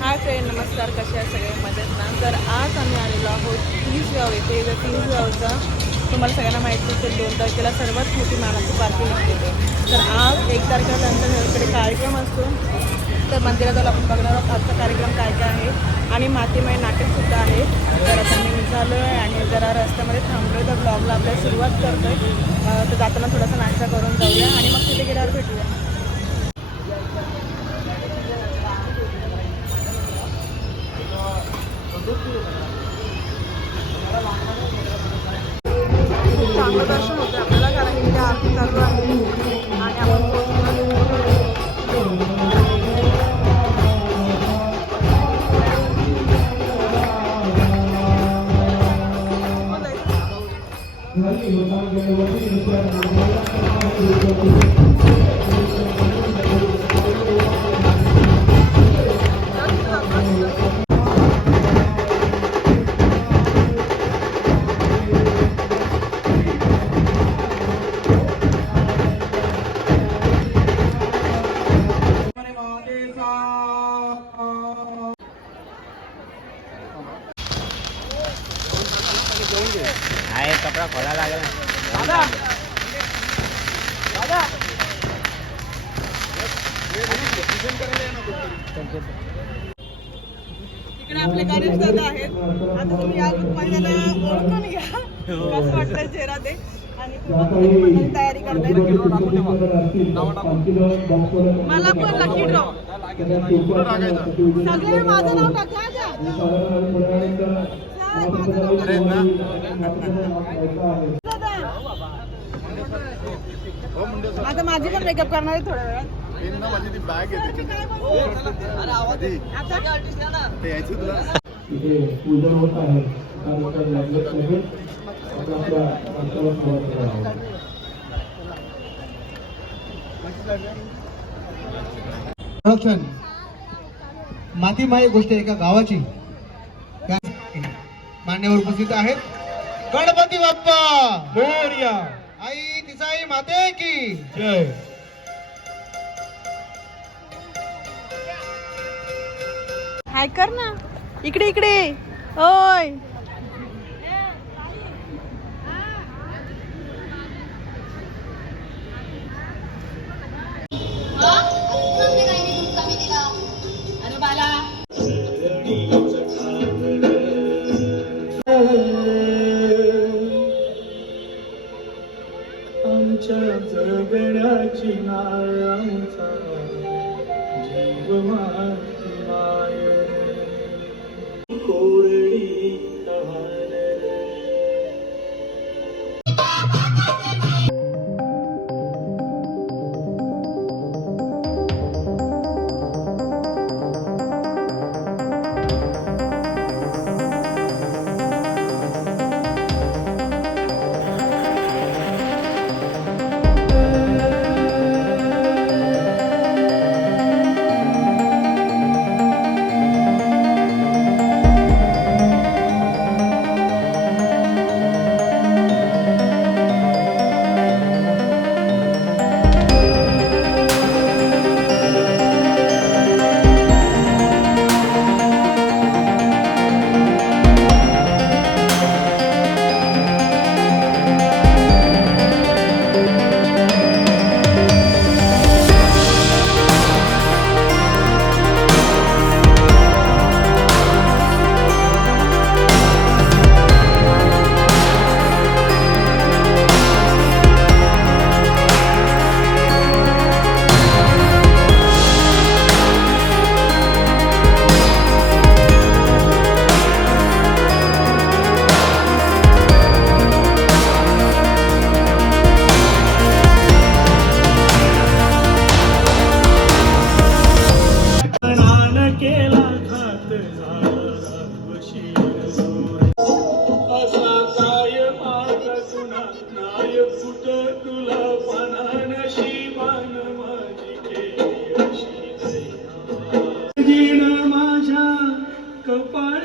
Hi friend नमस्कार कसे आहे सगळे? मजेत ना? तर आज आम्ही आलेलो आहोत तीसगाव येथे. तर तीसगावचा तुम्हाला सगळ्यांना माहिती असेल दोन तारखेला सर्वात मोठी मानाची पार्टी निघते तर आज एक तारखेला त्यांचा घराकडे कार्यक्रम असतो. तर मंदिरात जाऊन आपण बघणार आहोत आजचा कार्यक्रम काय काय आहे. आणि मातीमय नाटकसुद्धा आहे. तर आता मी निघालो आहे आणि जरा रस्त्यामध्ये थांबलो तर ब्लॉगला आपल्याला सुरुवात करतो आहे तर जाताना थोडासा नाश्ता करून जाऊया आणि मग तिथे गेल्यावर भेटूया. जायचं? आहे ओळखून घ्या कसं वाटतंय चेहरा ते आणि तुम्ही मंडळी तयारी करताय मला पण लकी ड्रॉ सगळे माझं नाव टाका. आता माझी पण मेकअप करणार आहे थोड्या वेळात माझी ती बॅग आहे काय बोलू? त्याच्यात आता ते यायचं तुला इथे पूजन होत आहे नवीन आपण आपल्या माणसाला सुरुवात करणार आहोत संरक्षण. मातीमाय गोष्ट एका गावाची. मान्यवर उपस्थित आहेत. गणपती बाप्पा! मोरया आई तिसाई माते की! जय! हाय कर ना. इकडे इकडे. ओय. आमच्या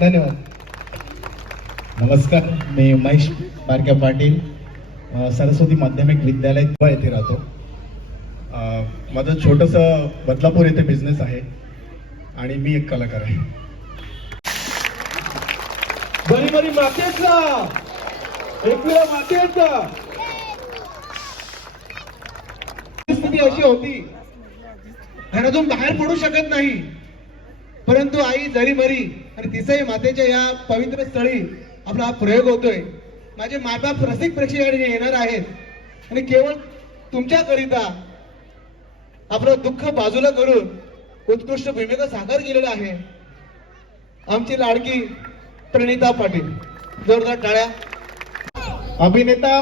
धन्यवाद. नमस्कार मी महेश बारक्या पाटील सरस्वती माध्यमिक विद्यालय येथे राहतो. माझं छोटंसं बदलापूर येथे बिझनेस आहे आणि मी एक कलाकार आहे. बरी बरी मातेचा एकविरा मातेचा परिस्थिती अशी होती घरातून बाहेर पडू शकत नाही परंतु आई जरी बरी आणि तिसही मातेच्या या पवित्र स्थळी आपला हा प्रयोग होतोय. माझे मायबाप रसिक प्रेक्षकांनी येणार आहेत. आणि केवळ तुमच्याकरिता आपलं दुःख बाजूला करून उत्कृष्ट भूमिका साकार केलेला आहे. आमची लाडकी प्रणिता पाटील. जोरदार टाळ्या. अभिनेता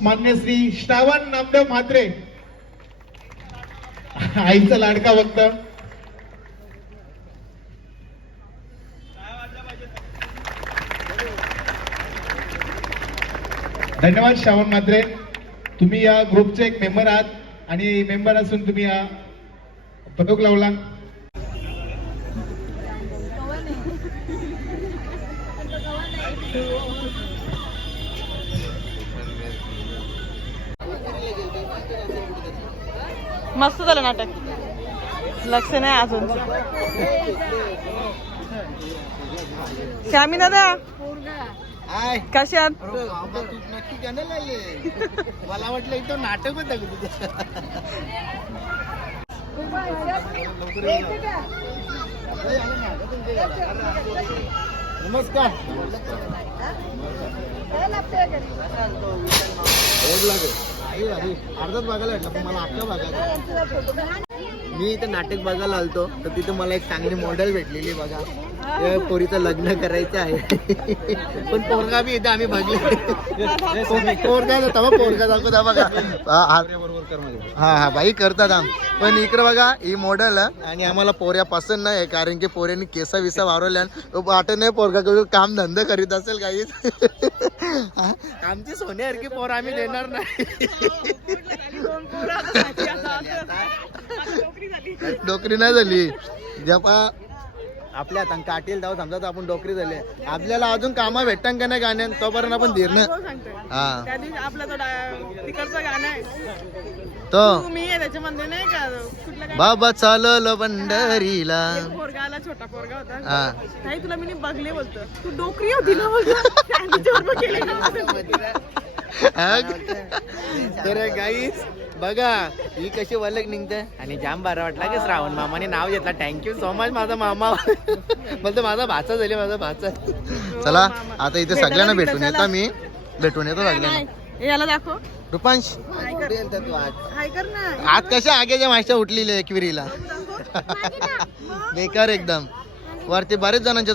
मान्य श्री श्रावण नामदेव म्हात्रे. आईचा लाडका वक्ता धन्यवाद श्रावण म्हात्रे. तुम्ही या ग्रुपचे एक मेंबर आहात आणि मेंबर असून तुम्ही या पदक लावला. मस्त झालं नाटक. लक्ष नाही अजून. श्यामी दादा गाणं लागले मला वाटलं एकदम नाटक होतं नमस्कार. अर्धाच बघायला भेटला पण मला अख्खा बघायला मी इथे नाटक बघायला आलतो तर तिथे मला एक चांगली मॉडेल भेटलेली बघा. त्या पोरीचं लग्न करायचं आहे. पण पोरगा बी इथे आम्ही बघले पोरगा तवा पोरगा दाखवता बघा. हा, हा. हा हा बाई करतात आम. पण इकडे बघा ही मॉडेल आणि आम्हाला पोऱ्या पसंत नाही कारण की पोऱ्यांनी केसा विसा वाढवल्या वाटत नाही पोरगा काम धंदा करीत असेल काहीच हा, आमची सोन्यासारखी पोर आम्ही देणार नाही. डोकरी नाही झाली. जेव्हा आपल्या हातान काटेल तेव्हा समजा तर आपण डोकरी झाली. आपल्याला अजून कामा भेटतात का नाही गाण्यात तोपर्यंत आपण धीरनं हा त्या दिवशी आपला तो डा- तिकडचं गाणं आहे. तो? आहे त्याच्यामध्ये नाही का? कुठलं गाणं? बाबा चालल पंढरीला एक पोरगा आला छोटा पोरगा होता. हा. ताई तुला मी बघले बोलतो. तू डोकरी होती ना बोलतो. त्यांनी चोर केले ना तर गाईस बघा ही कशी वलक निघते? आणि जाम बरं वाटला की श्रावण मामाने नाव घेतला. थँक्यू सो मच माझा मामा. बोलतो माझा भाचा झाले माझा भाचा. चला आता इथे सगळ्यांना भेटून येतो मी. भेटून येतो सगळ्यांना. याला दाखव. रुपांश. हाय कर. हाय कर ना. आज कशा आगेच्या माश्या उठलेली एकविरीला बेकार एकदम. वरती बरेच जणांच्या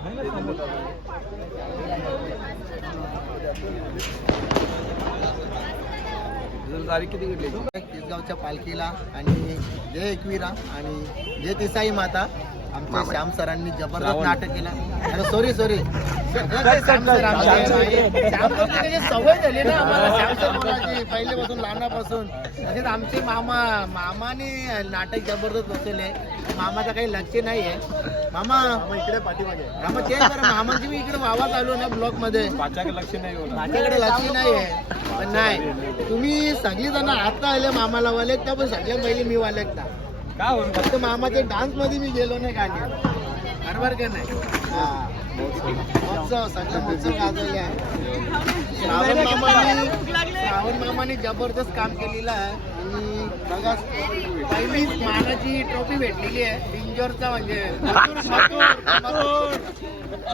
वांगी तिसगावच्या पालखीला आणि जय एकवीरा आणि जय तिसाई माता. आमच्या श्याम सरांनी जबरदस्त नाटक केलं. सॉरी सॉरी श्याम सर आमचे. सवय झाली ना आम्हाला. श्याम सर बोलायची पहिल्यापासून लहानापासून. तसेच आमचे मामा मामाने नाटक जबरदस्त बसवले. मामाचा काही लक्ष नाही आहे मामा इकडे पाठीमागे. मामा ते करा मामाची मी इकडे वावा चालू ना ब्लॉकमध्ये. माझ्याकडे लक्ष नाही आहे पण नाही. तुम्ही सगळी जण आता आले मामाला वालेकता पण सगळ्यात पहिले मी वालेकता फक्त मामाच्या डान्समध्ये मी गेलो नाही खाली बरोबर का नाही? हा. महोत्सव सगळं महोत्सव गाजवले आहे. श्रावण मामाने श्रावण मामाने जबरदस्त काम केलेलं आहे. आणि बघा पहिलीच मानाची ट्रॉफी भेटलेली आहे. बिंजोरचा म्हणजे.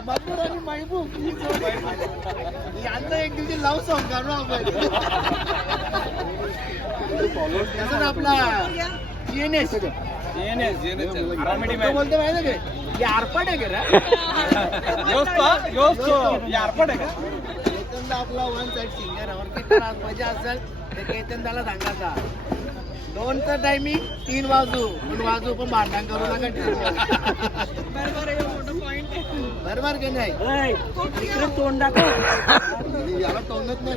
मथुर आणि महबूब. ही जोड आहे. यांचं एक दिवशी लव सॉंग करू आपण. आपला तो बोलतो माहिती आहे का? हे आरपाट आहे का रे? केतनदा आपला वन साइड सिंगर ऑर्केस्ट्रा आज मजा असेल तर केतनदाला सांगायचा दोनचं टायमिंग तीन वाजू. पण वाजू पण भांडण करू नका बरोबर की नाही? तोंड दाखव. याला तोंडच नाही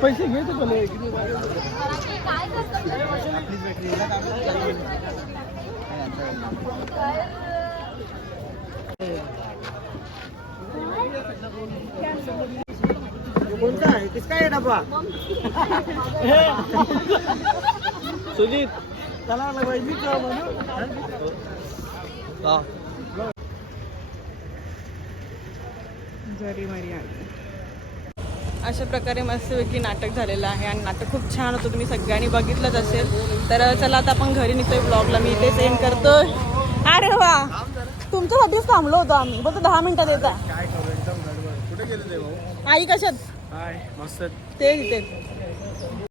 पैसे घेतो पहिले कोणता आहे किसका आहे डब्बा सुजित चला पाहिजे जरी मरी आली अशा प्रकारे मस्तपैकी नाटक झालेलं आहे आणि नाटक खूप छान होतं. तुम्ही सगळ्यांनी बघितलंच असेल. तर चला आता आपण घरी निघतोय ब्लॉगला मी इथेच एंड करतोय. अरे वा! तुमच्यासाठीच थांबलो होतो आम्ही. बोलतो दहा मिनिटात येता. आई कशात? मस्त. ते इथे.